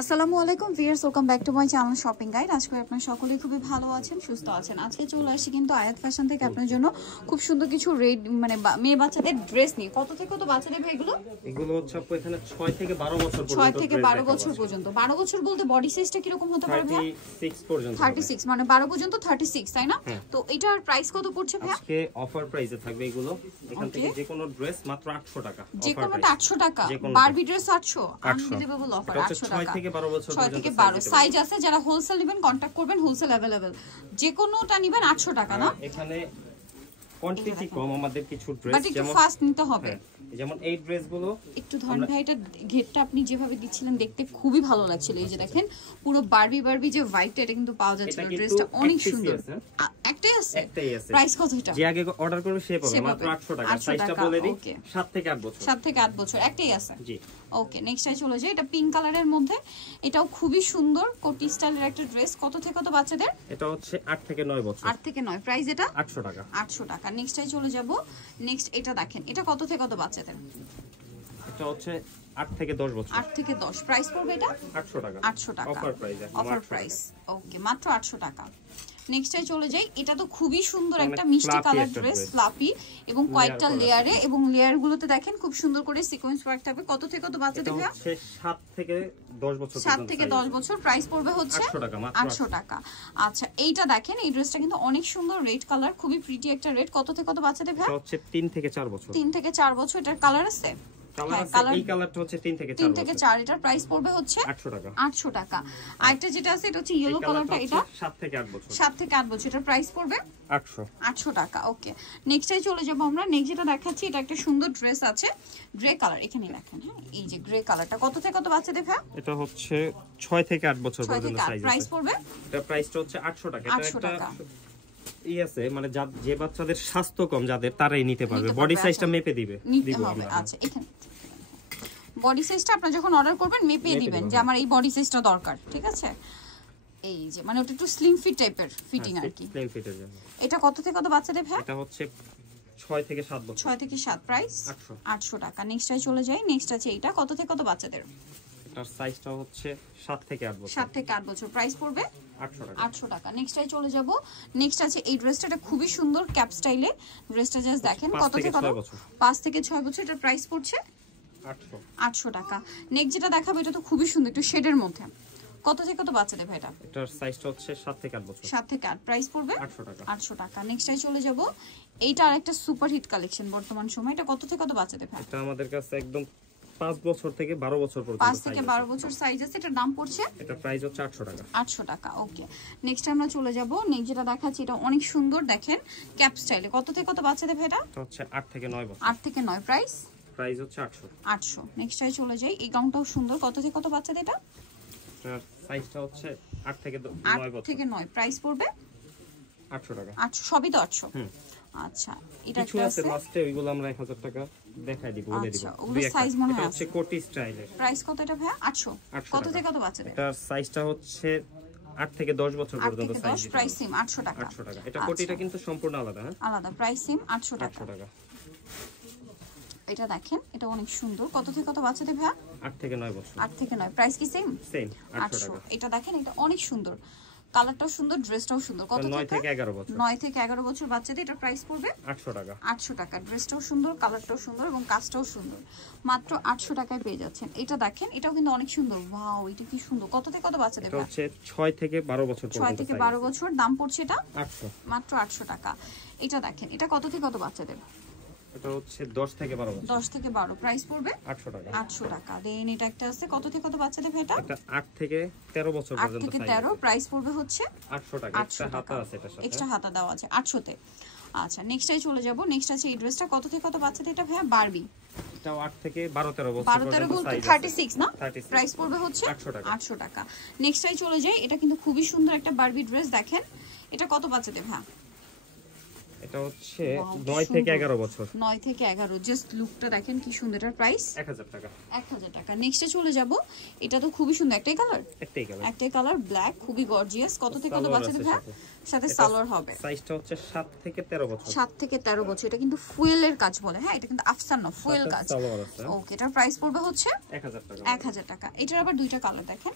আসসালামু আলাইকুম viewers, welcome back to my channel shopping guide. আজকে আপনারা সকলেই খুবই ভালো আছেন, সুস্থ আছেন। আজকে চলে আসি কিন্তু আয়াত ফ্যাশন থেকে আপনার জন্য খুব সুন্দর কিছু রেড মানে মেয়ে বাচ্চাদের ড্রেস নিয়ে। কত থেকে কত বাচ্চাদের ভাই এগুলো? এগুলো হচ্ছে আপু এখানে 6 থেকে 12 বছর পর্যন্ত। 6 থেকে 12 বছর পর্যন্ত। 12 বছর বলতে বডি সাইজটা কি রকম হতে পারে ভাই? 36 পর্যন্ত। 36 মানে 12 পর্যন্ত 36, তাই না? তো এটার প্রাইস কত পড়ছে ভাই? আজকে অফার প্রাইসে থাকবে এগুলো। এখান থেকে যে কোনো ড্রেস মাত্র 800 টাকা। যে কোনোটা 800 টাকা। Barbie dress 800। আনবিলিভেবল অফার 800 টাকা। 6 থেকে 12 বছর পর্যন্ত। 6 থেকে 12 সাইজ আছে, যারা হোলসেল নেবেন কন্টাক্ট করবেন, হোলসেল अवेलेबल। যে কোনোটা নেবেন 800 টাকা না? এখানে কোয়ান্টিটি কম আমাদের কিছু ড্রেস বাট একটু ফাস্ট নিতে হবে। যেমন এই ড্রেসগুলো একটু ধরেন ভাই, এটা ঘেরটা আপনি যেভাবে দিচ্ছিলেন দেখতে খুবই ভালো লাগছিল। এই যে দেখেন পুরো বারবি যে ভাইবটা এটা কিন্তু পাওয়া যাচ্ছে। ড্রেসটা অনেক সুন্দর। একটাই আছে? একটাই আছে। প্রাইস কত এটা? যে আগে অর্ডার করবে সে পাবে মাত্র 800 টাকা। সাইজটা বলে দিই 7 থেকে 8 বছর। 7 থেকে 8 বছর একটাই আছে। জি ওকে, নেক্সটে চলে যাই। এটা পিঙ্ক কালারের মধ্যে, এটাও খুবই সুন্দর কোটি স্টাইলের একটা ড্রেস। কত থেকে কত বাচ্চাদের? এটা হচ্ছে 8 থেকে 9 বছর। 8 থেকে 9, প্রাইস এটা 800 টাকা। 800 টাকা। নেক্সটে চলে যাব। নেক্সট এটা দেখেন, এটা কত থেকে কত বাচ্চাদের? এটা হচ্ছে 8 থেকে 10 বছর। 8 থেকে 10, প্রাইস পড়বে এটা 800 টাকা। 800 টাকা offer price. Offer price. Okay, মাত্র 800 টাকা। নেক্সটে চলে যাই। এটা তো খুবই সুন্দর একটা মিষ্টি কালার ড্রেস, ফ্লাপি এবং কয়েকটা লেয়ারে, এবং লেয়ারগুলোতে দেখেন খুব সুন্দর করে সিকোয়েন্স ওয়ার্ক থাকবে। কত থেকে কত বাচ্চাদের? এটা হচ্ছে 7 থেকে 10 বছর। 7 থেকে 10 বছর, প্রাইস পড়বে হচ্ছে 800 টাকা মাত্র 800 টাকা। আচ্ছা, এইটা দেখেন, এই ড্রেসটা কিন্তু অনেক সুন্দর, রেড কালার, খুবই প্রিটি একটা রেড। কত থেকে কত বাচ্চাদের ভাই? এটা হচ্ছে 3 থেকে 4 বছর। 3 থেকে 4 বছর। এটার কালার আছে? এই কালারটা হচ্ছে 3 থেকে 4 থেকে 4। এটার প্রাইস পড়বে হচ্ছে 800 টাকা। 800 টাকা। আরেকটা যেটা আছে এটা হচ্ছে ইয়েলো কালারটা, এটা 7 থেকে 8 বছর। 7 থেকে 8 বছর। এটার প্রাইস পড়বে 800 টাকা। ওকে, নেক্সটে চলে যাব আমরা। নেক্সট যেটা দেখাচ্ছি, এটা একটা সুন্দর ড্রেস আছে, গ্রে কালার। এখানে দেখেন, হ্যাঁ, এই যে গ্রে কালারটা। কত থেকে কত বাচ্চা দেখা? এটা হচ্ছে 6 থেকে 8 বছর পর্যন্ত সাইজ। প্রাইস পড়বে? এটা প্রাইসটা হচ্ছে 800 টাকা। এটা 800 টাকা। আছে মানে যে বাচ্চাদের স্বাস্থ্য কম যাদের, তারাই নিতে পারবে। বডি সাইজটা মেপে দিব আমরা। আচ্ছা, এখানে বডি সাইজটা আপনারা যখন অর্ডার করবেন মেপে দিবেন যে আমার এই বডি সাইজটা দরকার, ঠিক আছে? এই যে মানে ওটা একটু স্লিম ফিট টাইপের ফিটিং আর কি। স্লিম ফিটের জন্য। এটা কত থেকে কত বাচ্চাদের ভাই? এটা হচ্ছে 6 থেকে 7 বছর। 6 থেকে 7, প্রাইস 800 টাকা। নেক্সটে চলে যাই। নেক্সট আছে এটা, কত থেকে কত বাচ্চাদের? এটার সাইজটা হচ্ছে 7 থেকে 8 বছর। 7 থেকে 8 বছর, প্রাইস পড়বে 800 টাকা। 800 টাকা। নেক্সটে চলে যাব। নেক্সট আছে এই ড্রেসটা, এটা খুবই সুন্দর ক্যাপ স্টাইলে ড্রেসটা। জাস্ট দেখেন কত থেকে কত? 5 থেকে 6 বছর। এটার প্রাইস পড়ছে 800 টাকা। নেক্সট যেটা দেখাবো, এটা তো খুবই সুন্দর, একটু শেডের মধ্যে। কত থেকে কত বাচ্চাদের ভাই এটা? এটার সাইজটা হচ্ছে 7 থেকে 8 বছর। 7 থেকে 8, প্রাইস পড়বে 800 টাকা। 800 টাকা। নেক্সটে চলে যাব। এইটা আরেকটা সুপার হিট কালেকশন বর্তমান সময়। এটা কত থেকে কত বাচ্চাদের ভাই? এটা আমাদের কাছে একদম 5 বছর থেকে 12 বছর পর্যন্ত। 5 থেকে 12 বছর সাইজ আছে। এটার দাম পড়ছে? এটা প্রাইস হচ্ছে 800 টাকা। 800 টাকা। ওকে, নেক্সট আমরা চলে যাব। নেক্সট যেটা দেখাচ্ছি, এটা অনেক সুন্দর, দেখেন ক্যাপ স্টাইলে। কত থেকে কত বাচ্চাদের ভাই এটা? এটা হচ্ছে 8 থেকে 9 বছর। 8 থেকে 9, প্রাইস হচ্ছে 800। 800। নেক্সটে চলে যাই। এই গাউনটাও সুন্দর। কত থেকে কত বাচ্চাদের এটা? এটার সাইজটা হচ্ছে 8 থেকে 9 বছর। 8 থেকে 9, প্রাইস পড়বে 800 টাকা। 800, সবই তো 800। আচ্ছা, এটা কিছু আছে লাস্টে, ওইগুলো আমরা 1000 টাকা দেখাই দিব, বলে দিব। আচ্ছা, ওগুলো সাইজ মনে হয় হচ্ছে কোটি স্টাইলের। প্রাইস কত এটা ভাই? 800। কত থেকে কত বাচ্চাদের? এটার সাইজটা হচ্ছে 8 থেকে 10 বছর পর্যন্ত সাইজ। প্রাইস সেম 800 টাকা। 800 টাকা। এটা কোটিটা কিন্তু সম্পূর্ণ আলাদা, হ্যাঁ আলাদা, প্রাইস সেম 800 টাকা। 800 টাকা। এটা দেখেন, এটা অনেক সুন্দর। কত থেকে কত বাচ্চাদের ভাই? 8 থেকে 9 বছর। 8 থেকে 9, প্রাইস কি সেম? সেম 800 টাকা। এটা দেখেন, এটা অনেক সুন্দর, কালারটাও সুন্দর, ড্রেসটাও সুন্দর। কত থেকে? 9 থেকে 11 বছর। 9 থেকে 11 বছর বাচ্চাদের এটা প্রাইস পড়বে 800 টাকা। 800 টাকা। ড্রেসটাও সুন্দর, কালারটাও সুন্দর এবং কাজটাও সুন্দর। মাত্র 800 টাকায় পেয়ে যাচ্ছেন। এটা দেখেন, এটাও কিন্তু অনেক সুন্দর। ওয়াও, এটা কি সুন্দর। কত থেকে কত বাচ্চাদের? এটা হচ্ছে 6 থেকে 12 বছর পর্যন্ত। 6 থেকে 12 বছর। দাম পড়ছে এটা 800, মাত্র 800 টাকা। এটা দেখেন, এটা কত থেকে কত বাচ্চাদের? এটা হচ্ছে 10 থেকে 12 বছর। 10 থেকে 12, প্রাইস পড়বে 800 টাকা। 800 টাকা। দেন এটা একটা আছে, কত থেকে কত বাচ্চাদের ভাই এটা? এটা 8 থেকে 13 বছর 8 পর্যন্ত থেকে সাইজ। 13, প্রাইস পড়বে হচ্ছে 800 টাকা। এক্সট্রা হাতা আছে এটার সাথে। এক্সট্রা হাতা দেওয়া আছে 800 তে। আচ্ছা, নেক্সটে চলে যাব। নেক্সট আছে এই ড্রেসটা। কত থেকে কত বাচ্চাদের এটা ভাই? বারবি। এটাও 8 থেকে 12-13 বছর 12-13 পর্যন্ত বলতে সাইজ। 36 না? 36। প্রাইস পড়বে হচ্ছে 800 টাকা। 800 টাকা। নেক্সটে চলে যাই। এটা কিন্তু খুবই সুন্দর একটা বারবি ড্রেস। দেখেন এটা কত বাচ্চাদের ভাই? এটা হচ্ছে 9 থেকে 11 বছর। 9 থেকে 11, জাস্ট লুকটা দেখেন কি সুন্দর। এটার প্রাইস 1000 টাকা। 1000 টাকা। নেক্সটে চলে যাব। এটা তো খুবই সুন্দর, একটাই কালার, একটাই কালার। একটাই কালার, ব্ল্যাক, খুবই গর্জিয়াস। কত থেকে কত বাচ্চাদের ভাই? সাথে সালোয়ার হবে। সাইজটা হচ্ছে 7 থেকে 13 বছর। 7 থেকে 13 বছর। এটা কিন্তু ফুয়েলের কাজ বলে, হ্যাঁ এটা কিন্তু আফসান না, ফুয়েল কাজ। ওকে, এটার প্রাইস পড়বে হচ্ছে 1000 টাকা। 1000 টাকা। এটার আবার দুইটা কালার দেখেন।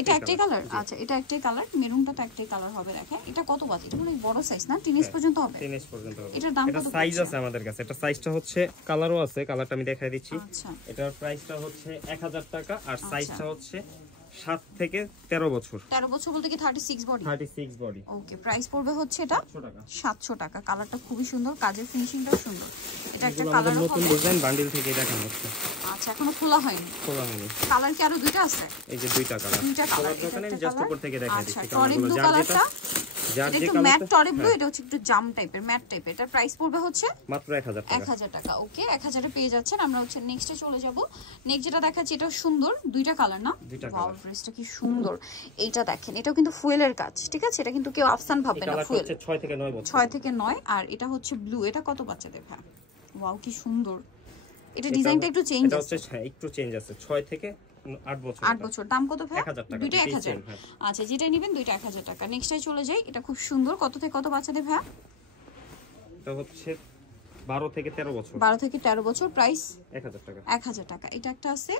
এটা একটাই কালার, আচ্ছা এটা একটাই কালার, মেরুনটা তো একটাই কালার হবে। দেখেন এটা কত বাজ, এটা মানে বড় সাইজ না, টিনেজ পর্যন্ত হবে। টিনেজ পর্যন্ত হবে। এটার দাম কত? এটা সাইজ আছে আমাদের কাছে। এটা সাইজটা হচ্ছে কালারও আছে, কালারটা আমি দেখাই দিচ্ছি। আচ্ছা, এটার প্রাইসটা হচ্ছে 1000 টাকা আর সাইজটা হচ্ছে 7 থেকে 13 বছর। 13 বছর বলতে কি 36 বডি? 36 বডি। ওকে, প্রাইস পড়বে হচ্ছে এটা 700 টাকা। কালারটা খুবই সুন্দর, কাজের ফিনিশিংটাও সুন্দর। এটা একটা কালার হবে। নতুন ডিজাইন বান্ডিল থেকে দেখানো হচ্ছে। আচ্ছা, এখনো খোলা হয়নি। খোলা হয়নি। কালার কি আরো দুইটা আছে? এই যে দুইটা কালার। দুইটা কালার। এখানে জাস্ট উপর থেকে দেখাই দিচ্ছি আচ্ছা, টরিক ব্লু কালারটা, যার যে কালারটা ম্যাট টরিক ব্লু, এটা হচ্ছে একটু জাম টাইপের, ম্যাট টাইপের। এটা প্রাইস পড়বে হচ্ছে মাত্র 1000 টাকা। 1000 টাকা। ওকে, 1000 এ পেয়ে যাচ্ছেন। আমরা হচ্ছে নেক্সটে চলে যাব। নেক্সট যেটা দেখাচ্ছি এটাও সুন্দর, দুইটা কালার না? ওয়াও, ড্রেসটা কি সুন্দর। এইটা দেখেন, এটাও কিন্তু ফুয়েলের কাজ, ঠিক আছে? এটা কিন্তু কেউ আফসান ভাববে না, ফুয়েল। 6 থেকে 9 বছর। 6 থেকে 9। আর এটা হচ্ছে ব্লু। এটা কত বাচ্চাদের? ভাই ওয়াও কি সুন্দর। এটা ডিজাইনটা একটু চেঞ্জ আছে। এটা হচ্ছে একটু চেঞ্জ আছে। 6 থেকে 8 বছর। 8 বছর। দাম কত ভাই? 1000 টাকা। দুইটা 1000। আচ্ছা, যেটা নেবেন দুইটা 1000 টাকা। নেক্সটে চলে যাই। এটা খুব সুন্দর। কত থেকে কত বাচ্চাদের ভাই? এটা হচ্ছে 12 থেকে 13 বছর। 12 থেকে 13 বছর। প্রাইস 1000 টাকা। 1000 টাকা। এটা একটা আছে,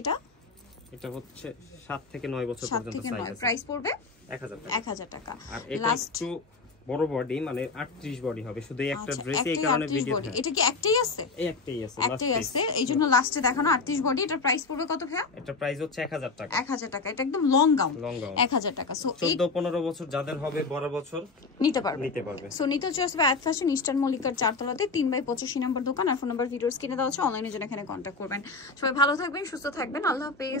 এটা হচ্ছে 7 থেকে 9 বছর পর্যন্ত সাইজ আছে। প্রাইস পড়বে 1000 টাকা। 1000 টাকা। আর এটা একটু বড় বডি, মানে 38 বডি হবে শুধু একটা ড্রেসে। এই কারণে ভিডিও। এটা কি একটাই আছে? একটাই আছে, একটাই আছে, এইজন্য লাস্টে দেখানো 38 বডি। এটার প্রাইস পড়বে কত ভাই? এটা প্রাইস হচ্ছে 1000 টাকা। 1000 টাকা। এটা একদম লং গাউন। 1000 টাকা। সো 14-15 বছর যাদের হবে, 12 বছর নিতে পারবে। সো নিতে হচ্ছে আসবে আয়াত ফ্যাশন, ইস্টার্ন মল্লিকার 4 তলাতে 3/85 নম্বর দোকান। আর ফোন নাম্বার ভিডিওস কিনে দেওয়া হচ্ছে, অনলাইনে জন্য এখানে কন্ট্যাক্ট করবেন। সবাই ভালো থাকবেন, সুস্থ থাকবেন, আল্লাহ হাফেজ।